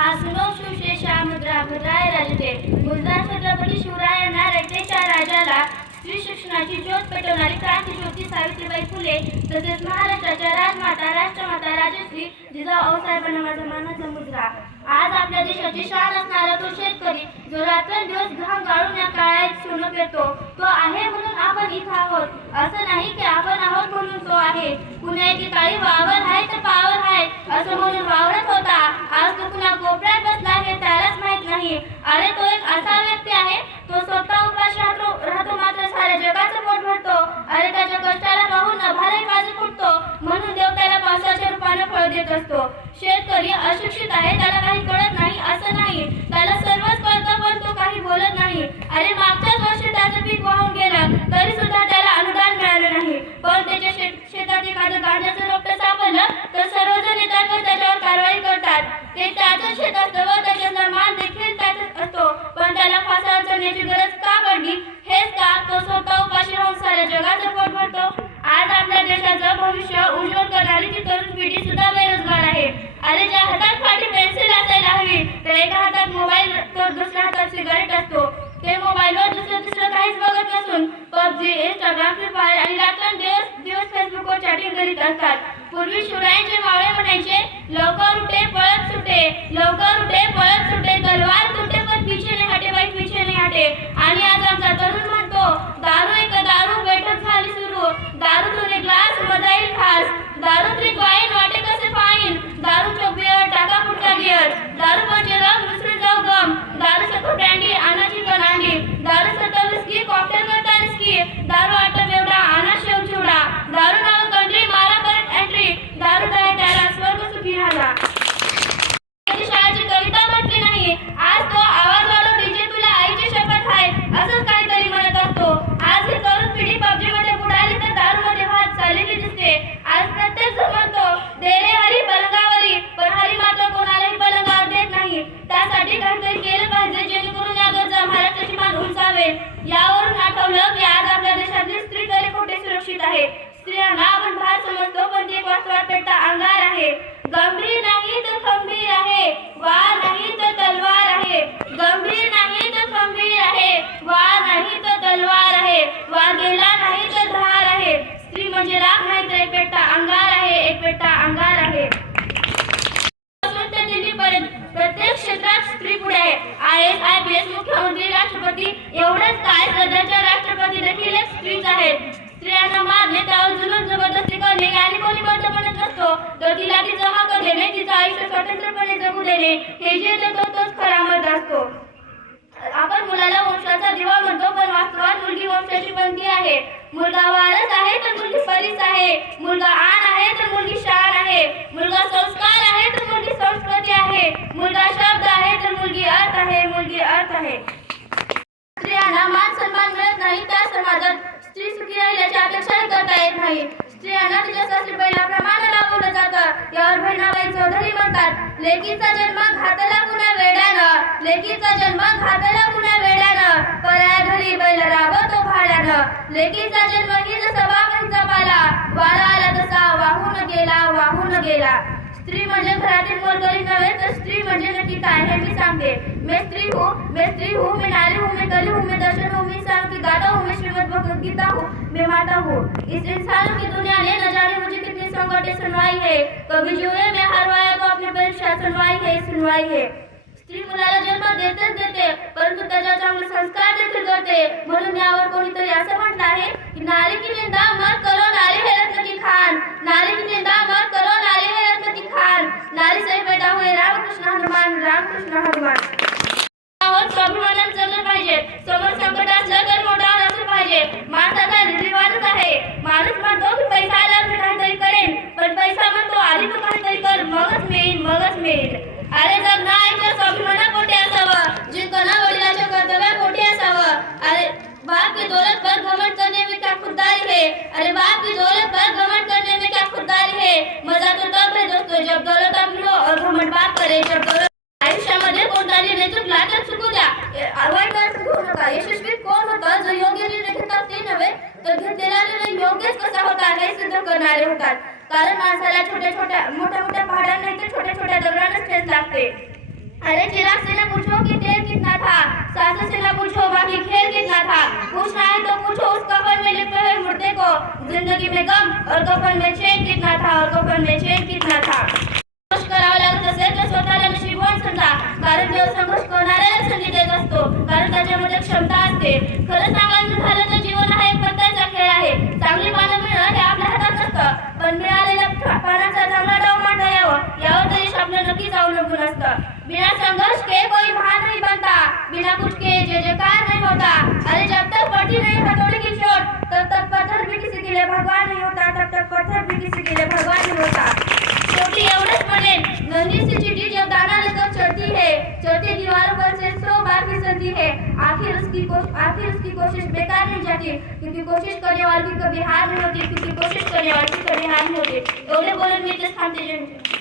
सुनो सुशेषा मुद्रा भद्राय राजते मुद्रा छत्रपती शिवरायांना रयतेच्या राजाला स्त्री शिक्षणाची ज्योत पेटवणारी क्रांती ज्योती सावित्रीबाई फुले तसेच महाराष्ट्राच्या राजमाता राष्ट्रमाता राजश्री जिजाऊ साहेबांना माझा मानाचा मुद्रा. आज आपल्या देशाची शान असणारा तो शेतकरी जो रात्रंदिवस घाम गाळून या काळात सोनं पेरतो तो आहे म्हणून आपण इथं आहोत. असं नाही की आपण आहोत म्हणून तो आहे. कुण्या एकेकाळी वावर आहे तर पावर आहे असं म्हणून वावरत होता. आज तो कुणा कोपऱ्यात बसला हे त्यालाच माहित नाही. अरे तो एक असा व्यक्ती आहे तो स्वतः उपाशी राहतो मात्र साऱ्या जगाचं पोट भरतो. अरे त्याच्या कष्टाला पाहून नभालाही बाजू फुटतो म्हणून देव त्याला पावसाच्या रूपाने फळ देत असतो. शेतकरी अशिक्षित आहे त्याला काही कळत नाही असं नाही. त्याला सर्वच कळतं पण तो काही बोलत नाही. अरे मागच्याच वर्षी त्याचं पीक वाहून गेलं तरी सुद्धा त्याला अनुदान मिळालं नाही. पण त्याच्या शेतात एखादं गांजाचं रोपटं सापडलं तर सर्वजण येतात त्याच्यावर कारवाई करतात. ते त्याचं शेत असतं व त्याचा मान देखील त्याचाच असतो. पण त्याला फासावर चढण्याची गरज का पडली? हेच का तो स्वतः उपाशी राहून साऱ्या जगाचं पोट भरतो. आज आपल्या देशाचं भविष्य उज्ज्वल करणारी ती तरुण पिढी सुद्धा बेरोजगार आहे. अरे ज्या हातात फाटी पेन्सिल असायला हवी तर एका हातात मोबाईल तर दुसऱ्या हातात सिगारेट असतो. ते मोबाईलवर दुसरं काहीच बघत नसून पबजी इंस्टाग्राम फ्री फायर आणि रात्रंदिवस फेसबुकवर चॅटिंग करीत असतात. पूर्वी शिवरायांचे मावळे म्हणायचे लवकर उठे पळत सुटे लवकर उठे पळत सुटे तलवार तुटे पण पीछे नाही हटे बाई पीछे नाही हटे. आणि आज आमचा तरुण म्हणतो दारू बैठक झाली सुरू दारूतून एक ग्लास मजा येईल खास दारू ट्रिक वाईन वाटे कसे फाईन दारू चोपियर टाका पुढचा गिअर दारू पंचे रंग मिसळून जाऊ गम दारू सत्व ब्रँडी आणाची कणांडी दारू सत्व विस्की कॉकटेल करता रिस्की दारू आटम एवढा आणा शेव चिवडा दारू नाव कंट्री मारा करंट एंट्री दारू आहे त्याला स्वर्ग सुखी राहा. शाळेची कविता म्हटली नाही आज तो आवाज वाढव डीजे तुला आईची शपथ आहे असंच काहीतरी म्हणत असतो. आज ही तरुण पिढी पबजी मध्ये बुडाली तर दारू मध्ये भात चाललेली दिसते. आज प्रत्येक जण म्हणतो दे रे हरी पलंगावरी पण हरी मात्र कोणालाही पलंगावर देत नाही. त्यासाठी काहीतरी केलं पाहिजे जेणेकरून या गरजा महाराष्ट्राची मान उंचावे. यावरून आठवलं की आज आपल्या देशातली स्त्री तरी कुठे सुरक्षित आहे. स्त्रियांना आपण भार समजतो पण ती वास्तवात पेटता अंगार आहे. गंभीर नाही तर खंबीर आहे वार नाही तर तलवार आहे. गंभीर नाही तर खंबीर आहे वार नाही तर तलवार आहे. वार गेला नाही तर धार आहे. स्त्री म्हणजे राग नाही तर एक पेटता अंगार आहे एक पेटता अंगार आहे. दिल्लीपर्यंत प्रत्येक क्षेत्रात स्त्री पुढे आहे. IAS IPS मुख्यमंत्री राष्ट्रपती एवढंच काय सध्याच्या राष्ट्रपती देखील एक स्त्रीच आहेत. स्त्रियांना मारणे त्यावर जुलूम जबरदस्ती करणे आणि कोणी बंद म्हणत नसतो तर तिला तिचा हक्क देणे तिचं आयुष्य स्वतंत्रपणे जगू देणे हे जे देतो तोच खरा मर्द असतो. आपण मुलाला वंशाचा दिवा म्हणतो पण वास्तवात मुलगी वंशाची पंथी आहे. मुलगा वारस आहे तर मुलगी परीस आहे. मुलगा आण आहे तर मुलगी शान आहे. मुलगा संस्कार आहे तर मुलगी संस्कृती आहे. मुलगा शब्द आहे तर मुलगी अर्थ आहे मुलगी अर्थ आहे. स्त्रियांना मान सन्मान मिळत नाही त्या समाजात स्त्री सुखी राहिल्याची अपेक्षा करता येत नाही. स्त्रियांना तिच्या सासरीबाईप्रमाणे लावलं जातं. यावर बहिणाबाई चौधरी म्हणतात लेकीचा जन्म घातला कुणा वेड्यानं लेकीचा जन्म घातला कुणा वेड्यानं पराया घरी बैल राबतो भाड्यानं लेकीचा जन्म ही जसा बाबांचा पाला वारा आला तसा वाहून गेला. स्त्री म्हणजे घरातील मोलकरी नव्हे तर स्त्री म्हणजे नक्की काय हे मी सांगते. मैं स्त्री हूँ मैं नारी हूँ मैं कली हूँ मैं दर्शन हूँ मैं इंसान की गाथा हूँ मैं श्रीमद् भगवद गीता हूँ मैं माता हूँ. इस इंसानों की दुनिया ने न जाने मुझे कितनी संकटें सुनवाई है. कभी जुए में हरवाया तो अपनी परीक्षा सुनवाई है. स्त्री मुलाला जन्म देतेच देते परंतु त्याच्या चांगले संस्कार देखील करते. म्हणून यावर कोणीतरी असं म्हटलं आहे की नारी की निंदा मत करो नारी है रत्न की खान नारी की निंदा मत करो नारी है रत्न की खान. नारी से पैदा हुए रामकृष्ण हनुमान. स्वाभिमानाने जगलं पाहिजे. समोर संकट असलं तर मोठा असलं पाहिजे. माणसाचा रिवाजच आहे. माणूस म्हणतो की पैसा आला मी काहीतरी करेन पण पैसा म्हणतो आधी तू काहीतरी कर मगच मिळेल. अरे जगणं ऐकलं स्वाभिमानापोटी असावं जिंकणं वडिलांच्या कर्तव्यापोटी असावं. अरे बाप की दौलत पर घमंड करने में क्या खुददारी है. अरे बाप की दौलत पर घमंड करने में क्या खुददारी है. मजा तो तब है दोस्तों जब दौलत अपनी हो और घमंड बाप करे. जब दौलत आयुष्यामध्ये कोणता निर्णय चुकला तर चुकू द्या अवैध घेऊ नका. यशस्वी कोण होतं जो योग्य निर्णय घेतात ते नव्हे तर घेतलेला निर्णय योग्यच कसा होता हे सिद्ध करणारे होतात. कारण माणसाला मोठ्या पहाडांना नाही तर छोट्या दगडांनाच ठेच लागते. अरे चिराग से न पूछो कि तेल कितना था, सासू से न पूछो बाकी खेल कितना था, पूछना है तो पूछो उस कफन में लिपटे हुए मुर्दे को, जिंदगी में गम और कफन में चैन कितना था, और कफन में चैन कितना था। संघर्ष करावा लागत असेल तर स्वतःला नशीबवान समजा, कारण देव संघर्ष करणाऱ्याला संधी देत असतो, कारण त्याच्यामध्ये क्षमता असते. खरं सांगायचं झालं तर जीवन हा एक पत्त्याचा खेळ आहे. चांगली पानं मिळणं हे आपल्या हातात नसतं, पण मिळालेल्या पानाचा चांगला डाव मांडता यावं यावर तरी आपलं नक्कीच अवलंबून असतं. बिना संघर्ष के कोई महान नहीं बनता, बिना कुछ के जय जयकार नहीं होता. अरे जब तक पड़ती नहीं हथौड़े की चोट तब तक पत्थर भी किसी के लिए भगवान नहीं होता, तब तक पत्थर भी किसी के लिए भगवान नहीं होता. छोटी एवढंच म्हणेन, नन्ही सी चींटी जब दाना लेकर चढ़ती है, चढ़ती दीवारों पर से 100 बार फिसलती है, आखिर उसकी कोशिश बेकार नहीं जाती, क्योंकि कोशिश करने वाले की कभी हार नहीं होती, क्योंकि कोशिश करने वाले की कभी हार नहीं होती. एवढे बोलून मी इथेच थांबते.